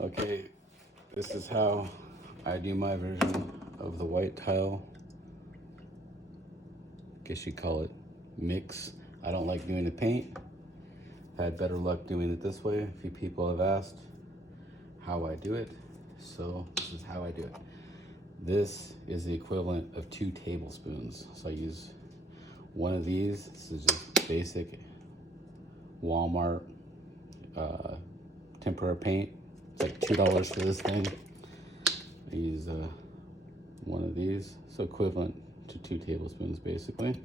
Okay, this is how I do my version of the white tile. Guess you'd call it mix. I don't like doing the paint. I've had better luck doing it this way. A few people have asked how I do it, so this is how I do it. This is the equivalent of 2 tablespoons. So I use one of these. This is just basic Walmart tempura paint. It's like $2 for this thing. I use one of these, so equivalent to 2 tablespoons basically.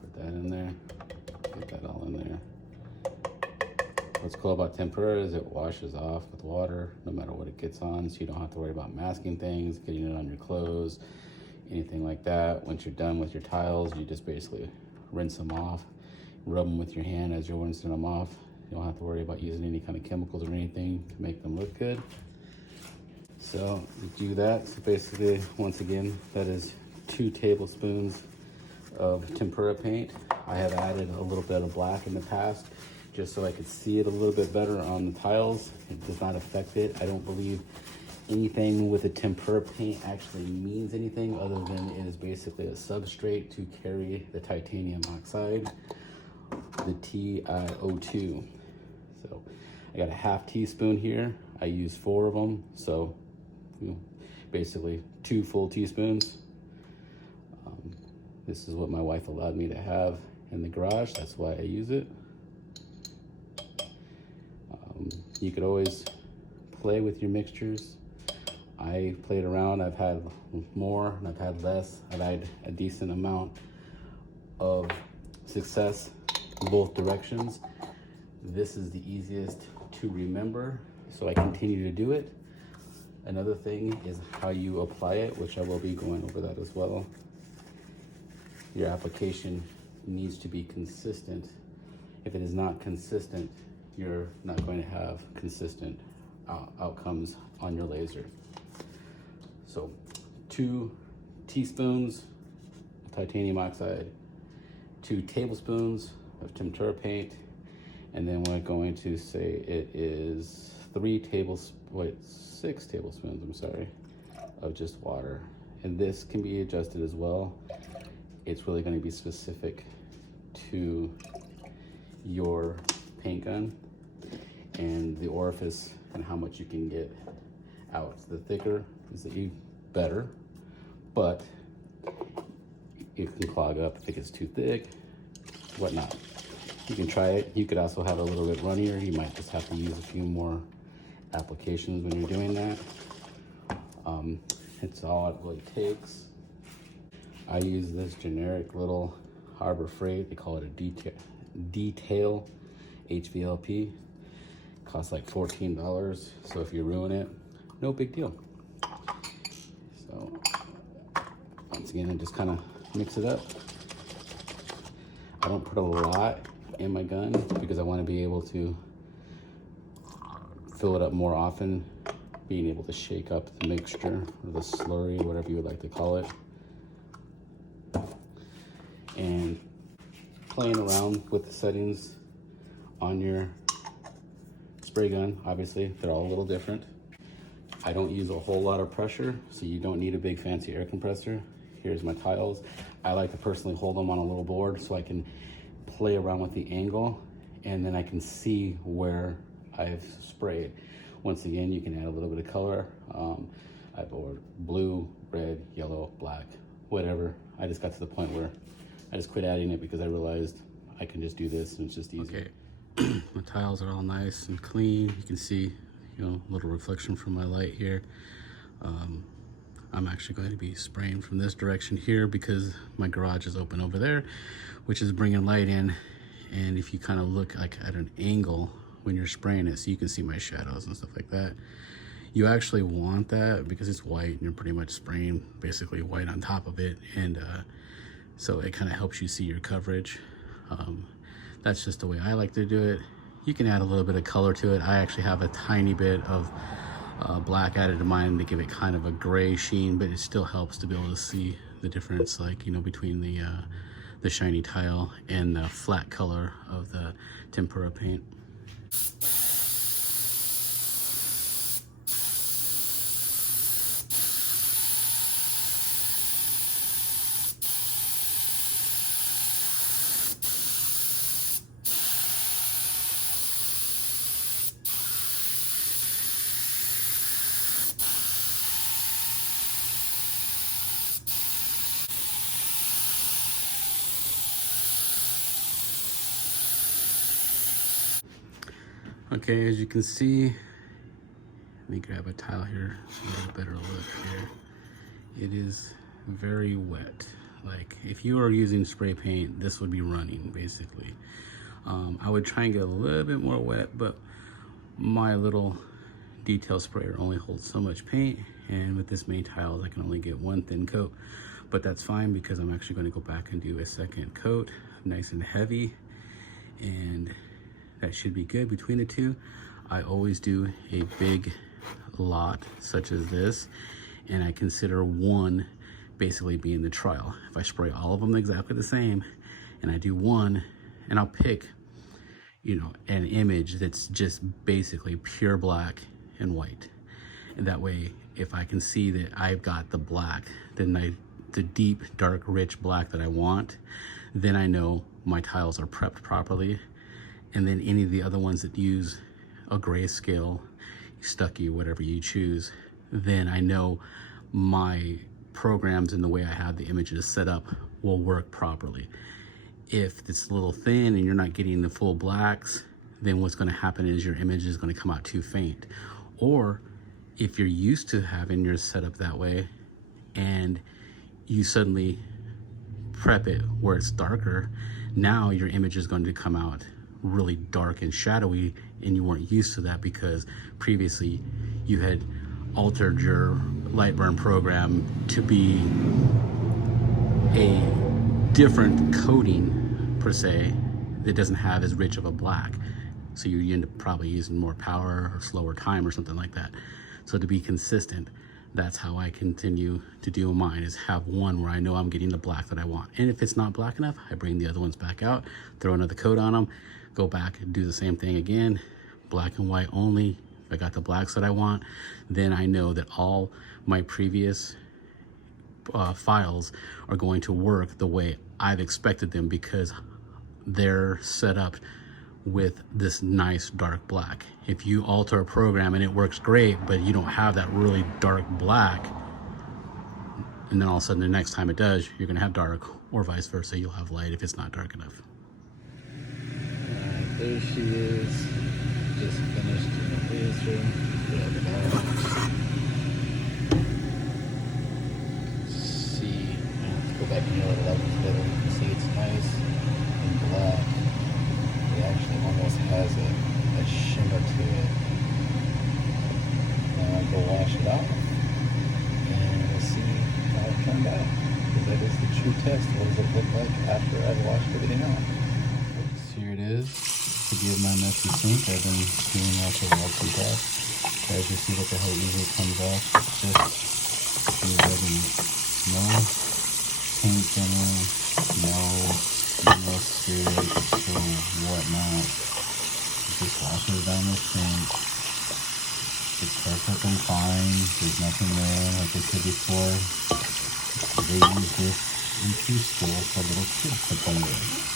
Put that in there, get that all in there. What's cool about tempura is it washes off with water no matter what it gets on, so you don't have to worry about masking things, getting it on your clothes, anything like that. Once you're done with your tiles, you just basically rinse them off, rub them with your hand as you're rinsing them off. You don't have to worry about using any kind of chemicals or anything to make them look good. So you do that. So basically, once again, that is 2 tablespoons of tempura paint. I have added a little bit of black in the past just so I could see it a little bit better on the tiles. It does not affect it. I don't believe anything with a tempura paint actually means anything other than it is basically a substrate to carry the titanium oxide, the TiO2. So I got a ½ teaspoon here. I use 4 of them, so basically 2 full teaspoons. This is what my wife allowed me to have in the garage. That's why I use it. You could always play with your mixtures. I played around. I've had more and I've had less. I've had a decent amount of success in both directions. This is the easiest to remember, so I continue to do it. Another thing is how you apply it, which I will be going over that as well. Your application needs to be consistent. If it is not consistent, you're not going to have consistent outcomes on your laser. So 2 teaspoons of titanium oxide, 2 tablespoons of tempura paint, and then we're going to say it is 6 tablespoons, I'm sorry, of just water. And this can be adjusted as well. It's really going to be specific to your paint gun and the orifice and how much you can get out. The thicker is the better, but it can clog up if it gets too thick, whatnot. You can try it. You could also have it a little bit runnier. You might just have to use a few more applications when you're doing that. It's all it really takes. I use this generic little Harbor Freight. They call it a detail HVLP. Costs like $14. So if you ruin it, no big deal. So once again, I just kind of mix it up. I don't put a lot in my gun because I want to be able to fill it up more often, being able to shake up the mixture or the slurry, whatever you would like to call it. And playing around with the settings on your spray gun, obviously they're all a little different. I don't use a whole lot of pressure, so you don't need a big fancy air compressor. Here's my tiles. I like to personally hold them on a little board so I can play around with the angle, and then I can see where I've sprayed. Once again, you can add a little bit of color. I've ordered blue, red, yellow, black, whatever. I just got to the point where I just quit adding it because I realized I can just do this and it's just easy. Okay, my tiles are all nice and clean. You can see, a little reflection from my light here. I'm actually going to be spraying from this direction here because my garage is open over there, which is bringing light in. And if you kind of look like at an angle when you're spraying it, so you can see my shadows and stuff like that, you actually want that because it's white and you're pretty much spraying basically white on top of it. And so it kind of helps you see your coverage. That's just the way I like to do it. You can add a little bit of color to it. I actually have a tiny bit of black added to mine to give it kind of a gray sheen, but it still helps to be able to see the difference, like, between the shiny tile and the flat color of the tempura paint. Okay, as you can see, let me grab a towel here so you get a better look here. It is very wet. Like if you are using spray paint, this would be running basically. I would try and get a little bit more wet, but my little detail sprayer only holds so much paint, and with this many tiles I can only get one thin coat, but that's fine because I'm actually going to go back and do a second coat, nice and heavy, and that should be good between the two. I always do a big lot such as this, and I consider one basically being the trial. If I spray all of them exactly the same and I do one, and I'll pick, you know, an image that's just basically pure black and white, and that way if I can see that I've got the black, then the deep dark rich black that I want, then I know my tiles are prepped properly. And then any of the other ones that use a grayscale, Stucky, whatever you choose, then I know my programs and the way I have the images set up will work properly. If it's a little thin and you're not getting the full blacks, then what's going to happen is your image is going to come out too faint. Or if you're used to having yours set up that way and you suddenly prep it where it's darker, now your image is going to come out really dark and shadowy, and you weren't used to that because previously you had altered your light burn program to be a different coating per se that doesn't have as rich of a black, so you end up probably using more power or slower time or something like that. So to be consistent, that's how I continue to do mine, is have one where I know I'm getting the black that I want, and if it's not black enough, I bring the other ones back out, throw another coat on them, go back and do the same thing again, black and white only. If I got the blacks that I want, then I know that all my previous files are going to work the way I've expected them because they're set up with this nice dark black. If you alter a program and it works great, but you don't have that really dark black, and then all of a sudden the next time it does, you're gonna have dark, or vice versa, you'll have light if it's not dark enough. There she is, just finished in the laser. See, let's go back and get it up together. See, it's nice and black. It actually almost has a shimmer to it. Now I'll go wash it out, and we'll see how it turned out. Because that is the true test. What does it look like after I've washed everything out? So here it is. Forgive my messy sink. I've been doing that for a while test. As you see, look at how easy it comes off. It's just rubbing it. No paint thinner, no spirits or whatnot. It just washes down the sink. It's perfectly fine. There's nothing there. Like I said before, they use this in preschool for little kids to play with.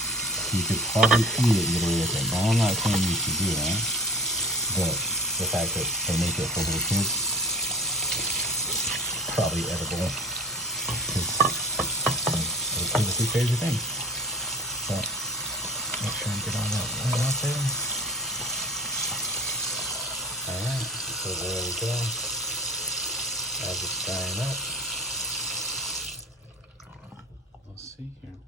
You could probably eat it little with it. Now, I'm not saying you should do that, but the fact that they make it for little kids, probably edible, because little kids do crazy things. So, make sure and get all that right out there. Alright, so there we go. As it's drying up, we'll see here.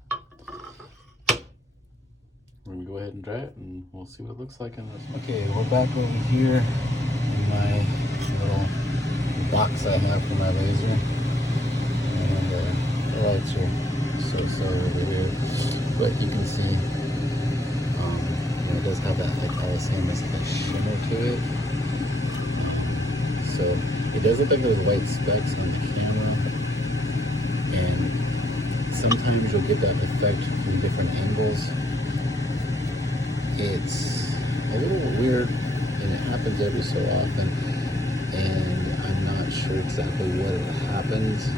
We're gonna go ahead and dry it, and we'll see what it looks like in this. Okay, we're back over here in my little box I have for my laser, and the lights are so over here, but you can see it does have that, like I was saying, this like shimmer to it. So it does look like there's white specks on the camera, and sometimes you'll get that effect from different angles. It's a little weird, and it happens every so often, and I'm not sure exactly what happens.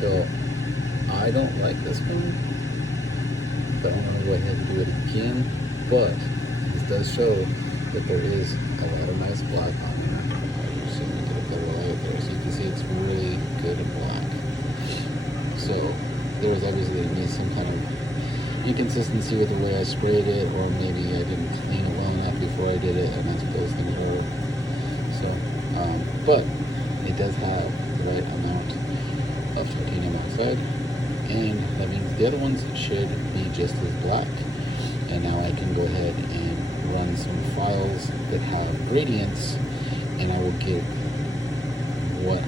So I don't like this one, but I'm going to go ahead and do it again. But this does show that there is a lot of nice black on there. I'm just going to get a better light there so you can see it's really good and black. So there was obviously some kind of inconsistency with the way I sprayed it, or maybe I didn't clean it well enough before I did it, and that's what those things are. So, but it does have the right amount of titanium oxide, and that means the other ones should be just as black. And now I can go ahead and run some files that have gradients, and I will get what